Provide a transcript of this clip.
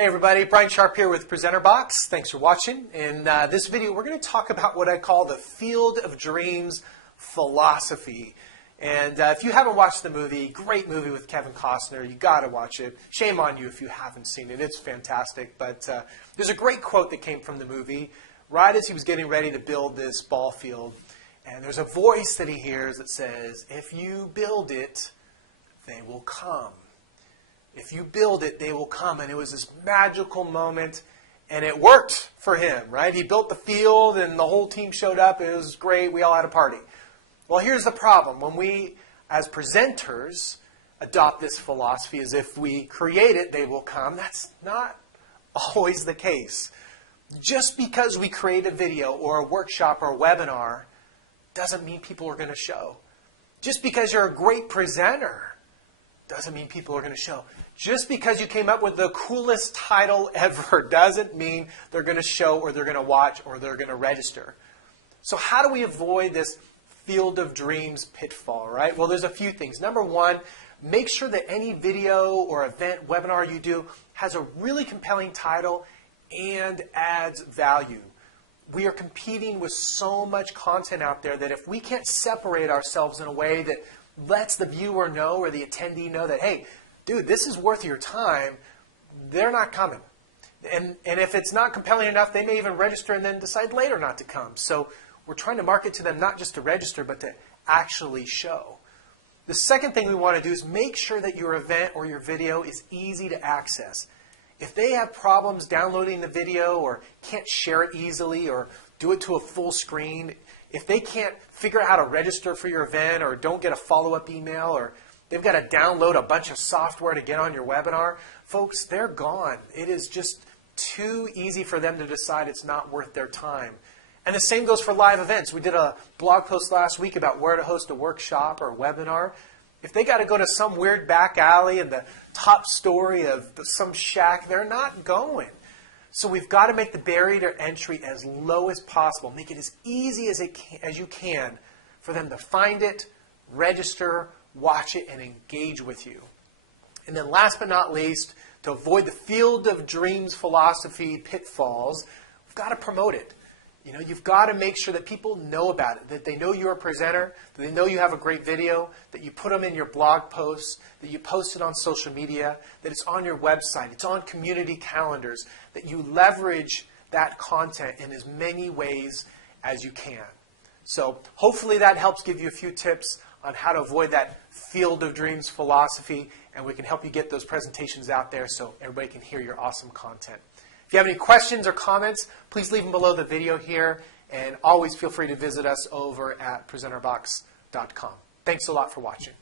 Hey everybody, Brian Sharp here with Presenter Box. Thanks for watching. In this video, we're going to talk about what I call the Field of Dreams philosophy. And if you haven't watched the movie, great movie with Kevin Costner, you got to watch it. Shame on you if you haven't seen it. It's fantastic. But there's a great quote that came from the movie right as he was getting ready to build this ball field. And there's a voice that he hears that says, "If you build it, they will come. If you build it, they will come." And it was this magical moment, and it worked for him, right? He built the field, and the whole team showed up. It was great. We all had a party. Well, here's the problem. When we, as presenters, adopt this philosophy as if we create it, they will come, that's not always the case. Just because we create a video or a workshop or a webinar doesn't mean people are going to show. Just because you're a great presenter doesn't mean people are going to show. Just because you came up with the coolest title ever doesn't mean they're going to show or they're going to watch or they're going to register. So how do we avoid this Field of Dreams pitfall, right? Well, there's a few things. Number one, make sure that any video or event, webinar you do has a really compelling title and adds value. We are competing with so much content out there that if we can't separate ourselves in a way that lets the viewer know or the attendee know that, hey, dude, this is worth your time, they're not coming. And if it's not compelling enough, they may even register and then decide later not to come. So we're trying to market to them not just to register, but to actually show. The second thing we want to do is make sure that your event or your video is easy to access. If they have problems downloading the video or can't share it easily or do it to a full screen, if they can't figure out how to register for your event or don't get a follow-up email or they've got to download a bunch of software to get on your webinar, folks, they're gone. It is just too easy for them to decide it's not worth their time. And the same goes for live events. We did a blog post last week about where to host a workshop or a webinar. If they got to go to some weird back alley in the top story of some shack, they're not going. So we've got to make the barrier to entry as low as possible. Make it as easy as you can for them to find it, register, watch it, and engage with you. And then last but not least, to avoid the Field of Dreams philosophy pitfalls, we've got to promote it. You know, you've got to make sure that people know about it, that they know you're a presenter, that they know you have a great video, that you put them in your blog posts, that you post it on social media, that it's on your website, it's on community calendars, that you leverage that content in as many ways as you can. So hopefully that helps give you a few tips on how to avoid that Field of Dreams philosophy, and we can help you get those presentations out there so everybody can hear your awesome content. If you have any questions or comments, please leave them below the video here, and always feel free to visit us over at presenterbox.com. Thanks a lot for watching.